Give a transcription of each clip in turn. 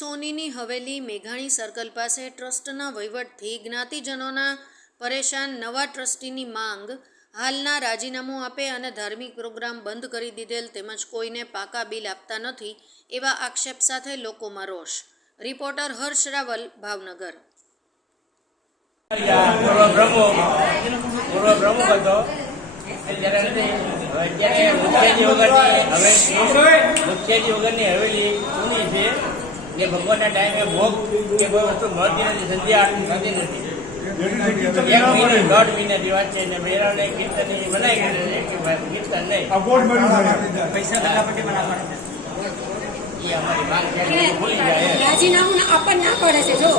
સોનીની હવેલી મેઘાણી સર્કલ પાસે ટ્રસ્ટના વહીવટથી જ્ઞાતિજનોના પરેશાન નવા ટ્રસ્ટીની માંગ, હાલના રાજીનામું આપે અને ધાર્મિક પ્રોગ્રામ બંધ કરી દીધેલ તેમજ કોઈને પાકા બિલ આપતા નથી એવા આક્ષેપ સાથે લોકોમાં રોષ. રિપોર્ટર હર્ષ રાવલ, ભાવનગર. મુખ્યજી વગરની હવે હવેલી જૂની છે. કે ભગવાનના ટાઈમે ભોગ કે કોઈ વસ્તુ મળતી નથી સંધ્યા આરતી થતી નથી. એક મહિને દોઢ મહિનાની વાત છે ને મેરાને કીર્તન બનાવી ગયેલું છે કીર્તન નહીં. આ બોર્ડ બન્યું છે. અમારી માંગ છે ભૂલી જાય. રાજીનામું આપણને ના પડે છે જો.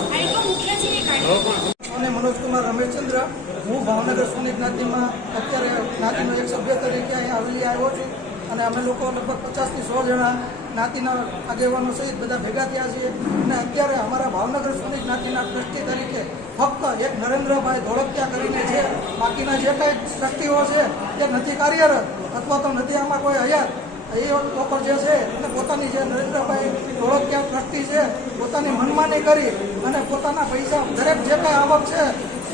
અને મનોજકુમાર રમેશચંદ્ર હું ભાવનગર સુની જ્ઞાતિમાં અત્યારે જ્ઞાતિનો એક સભ્ય તરીકે અહીંયા આવેલી આવ્યો છું. અને અમે લોકો લગભગ પચાસથી સો જણા જ્ઞાતિના આગેવાનો સહિત બધા ભેગા થયા છીએ. અને અત્યારે અમારા ભાવનગર સુધી જ્ઞાતિના ટ્રસ્ટી તરીકે ફક્ત એક નરેન્દ્રભાઈ ધોળકિયા કરીને છે. બાકીના જે કંઈ ટ્રસ્ટીઓ છે તે નથી કાર્યરત અથવા તો નથી આમાં કોઈ હયાત, એ લોકો જે છે અને પોતાની જે નરેન્દ્રભાઈ ધોળકિયા ટ્રસ્ટી છે, પોતાની મનમાની કરી અને પોતાના પૈસા દરેક જે કાંઈ આવક છે,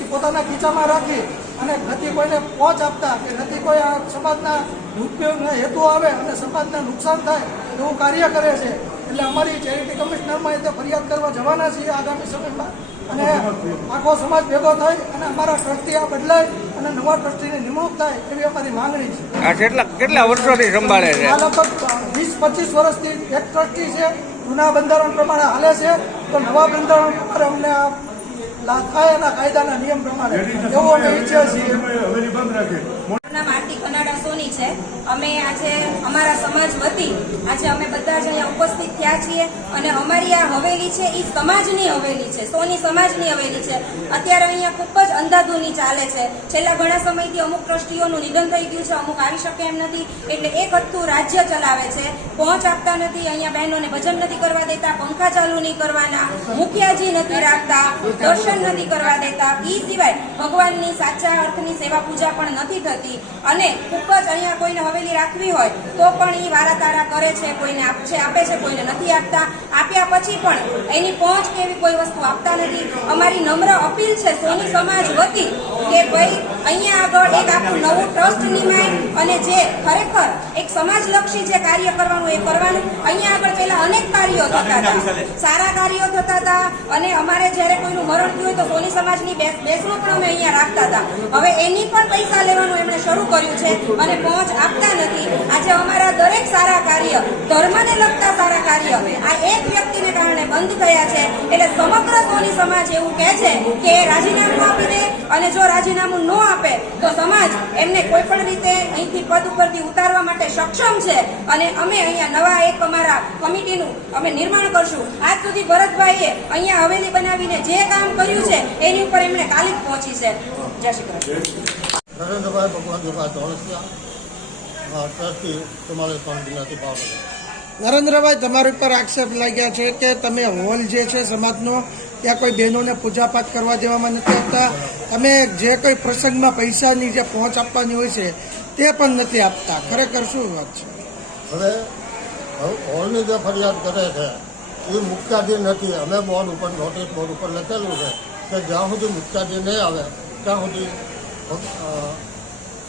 એ પોતાના ખીચામાં રાખી અને નથી કોઈને પહોંચ આપતા કે નથી કોઈ આ સમાજના ઉપયોગના હેતુ આવે અને સમાજને નુકસાન થાય એવું કાર્ય કરે છે. એટલે અમારી ચેરિટી કમિશનરમાં એ તો ફરિયાદ કરવા જવાના છીએ આગામી સમયમાં. અને આખો સમાજ ભેગો થાય અને અમારા ટ્રસ્ટી આ બદલાય અને નવા ટ્રસ્ટીની નિમણૂક થાય એવી અમારી માંગણી છે. કેટલા કેટલા વર્ષોથી સંભાળે છે? આ લગભગ વીસ પચીસ વર્ષથી એક ટ્રસ્ટી છે જૂના બંધારણ પ્રમાણે હાલે છે. તો નવા બંધારણ પ્રમાણે અમને આ લા- થાય એના કાયદાના નિયમ પ્રમાણે. એવું અમે ઈચ્છીએ છીએ. નામ આરતી કનાડા સોની છે. અમે આજે અમારા સમાજ વતી આજે અમે બધા જ અહીંયા ઉપસ્થિત થયા છીએ અને અમારી આ હવેલી છે એ સમાજની હવેલી છે, સોની સમાજની હવેલી છે. અત્યારે અહીંયા ખૂબ જ અંધાધૂની ચાલે છે. છેલ્લા ઘણા સમયથી અમુક ટ્રસ્ટીઓનું નિધન થઈ ગયું છે, અમુક આવી શકે એમ નથી. એટલે એક હતું રાજ્ય ચલાવે છે. પહોંચ આપતા નથી, અહીંયા બહેનોને ભજન નથી કરવા દેતા, પંખા ચાલુ નહીં કરવાના, મુખિયાજી નથી રાખતા, દર્શન નથી કરવા દેતા. એ સિવાય ભગવાનની સાચા અર્થની સેવા પૂજા પણ નથી થતી. અને ખૂબ જ અહીંયા કોઈને હવેલી રાખવી હોય તો પણ એ વારા તારા કરે છે કોઈને આપ- છે આપે છે કોઈને નથી આપતા. આપ્યા પછી પણ એની પહોંચ કે એવી કોઈ વસ્તુ આપતા નથી. અમારી નમ્ર અપીલ છે સોની સમાજ વતી કે ભાઈ અહીંયા આગળ એક આખું નવું ટ્રસ્ટ નિમાય અને જે ખરેખર એક સમાજલક્ષી જે કાર્ય કરવાનું એ કરવાનું. અહીંયા આગળ પહેલા અનેક કાર્યો થતા હતા. સારા કાર્યો થતા હતા અને અમારે જ્યારે કોઈનું મરણ થયું હોય તો સોની સમાજની બેસ- બેસણું પણ અમે અહીંયા રાખતા હતા. હવે એની પણ પૈસા લેવાનું એમણે શરૂ કર્યું છે અને પહોંચ આપતા નથી. આજે અમારા દરેક સારા કાર્ય ધર્મને લગતા સારા કાર્ય. આ એક વ્યક્તિને કારણે બંધ થયા છે. એટલે સમગ્ર સોની સમાજ એવું કહે છે કે રાજીનામું આપી દે અને જો રાજીનામું ન આપે, તો સમાજ એમને કોઈ પણ રીતે અહીંથી પદ ઉપરથી ઉતારવા માટે સક્ષમ છે. અને અમે અહીંયા નવા એક અમારા કમિટીનું અમે નિર્માણ કરશું. આજ સુધી ભરતભાઈએ અહીંયા હવેલી બનાવીને જે કામ કર્યું છે, એની ઉપર એમણે કાલિક પહોંચી છે. જય શ્રી કૃષ્ણ. ધોળસિયા ટ્રસ્ટી તમારે દિનાથી ભાવનગર નરેન્દ્રભાઈ તમારી ઉપર આક્ષેપ લાગ્યા છે કે તમે હોલ જે છે સમાજનો ત્યાં કોઈ બહેનોને પૂજાપાઠ કરવા દેવામાં નથી આપતા તમે જે કોઈ પ્રસંગમાં પૈસાની જે પહોંચ આપવાની હોય છે તે પણ નથી આપતા. ખરેખર શું વાત છે? હવે હોલની જે ફરિયાદ કરે છે એ મુખ્યાધી નથી. અમે બોર્ડ ઉપર નોટિસ બોર્ડ ઉપર લખેલું છે કે જ્યાં સુધી મુખ્યાધી નહીં આવે ત્યાં સુધી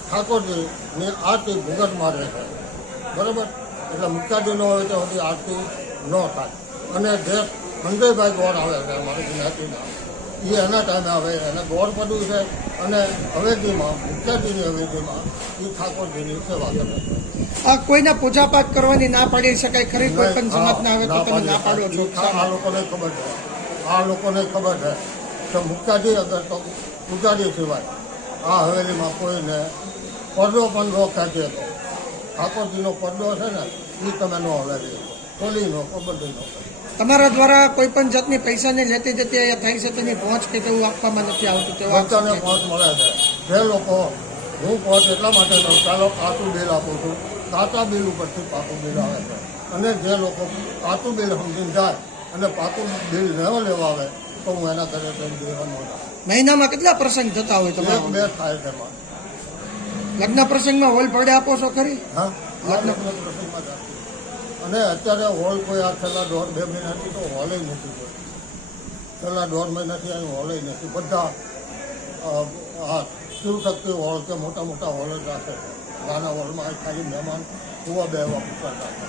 ઠાકોરજીની આરતી ભૂગત મારે છે. બરાબર? એટલે મુક્તાજી ન હોય ત્યાં સુધી આરતી ન થાય. અને જે સંજયભાઈ ગોળ આવે છે અમારી જ્ઞાતિના એ એના ટાઈમે આવે એને ગોળ પડ્યું છે. અને હવેજીમાં મુખ્યાજીની હવેલીમાં એ ઠાકોરજીની સેવા કરે છે. આ કોઈને પૂજાપાઠ કરવાની ના પાડી શકાય ખરી કોઈ પણ સમાજના આવે તો તમે ના પાડો છો. આ આ લોકોને ખબર છે. આ લોકોને ખબર છે. કે મુક્તાજી અગર તો પૂજારી સિવાય આ હવેલીમાં કોઈને પડદો પણ ન ખેંચે તો. ઠાકોરજીનો પડદો છે ને એ તમે ન હવેલી ચોલીનો કબડ્ડીનો. તમારા દ્વારા કોઈ પણ જાતની પૈસાની લેતી જતી અહીંયા થાય છે તેની પહોંચ કે તેવું આપવામાં નથી આવતું તેવા બચ્ચાને પહોંચ મળે છે. જે લોકો હું પહોંચ એટલા માટે લઉં ચાલો કાચું બિલ આપું છું. કાચા બિલ ઉપરથી પાકું બિલ આવે છે. અને જે લોકો કાચું બિલ સમજીને જાય અને પાકું બિલ ન લેવા આવે તો હું એના ઘરે જઈને દેવાનો મહિનામાં કેટલા પ્રસંગ થતા હોય તમે તમારા બે થાય તેમાં લગ્ન પ્રસંગમાં હોલ પડે આપો છો ખરી? હા લગ્ન પ્રસંગમાં અને અત્યારે હોલ કોઈ આ છેલ્લા દોઢ બે મહિનાથી તો હોલે નથી કોઈ. છેલ્લા દોઢ મહિનાથી અહીં હોલે નથી. બધા આ શિવશક્તિ હોલ કે મોટા મોટા હોલ રાખે છે. નાના હોલમાં ખાલી મહેમાન સુવા બેવા પૂછતા રાખે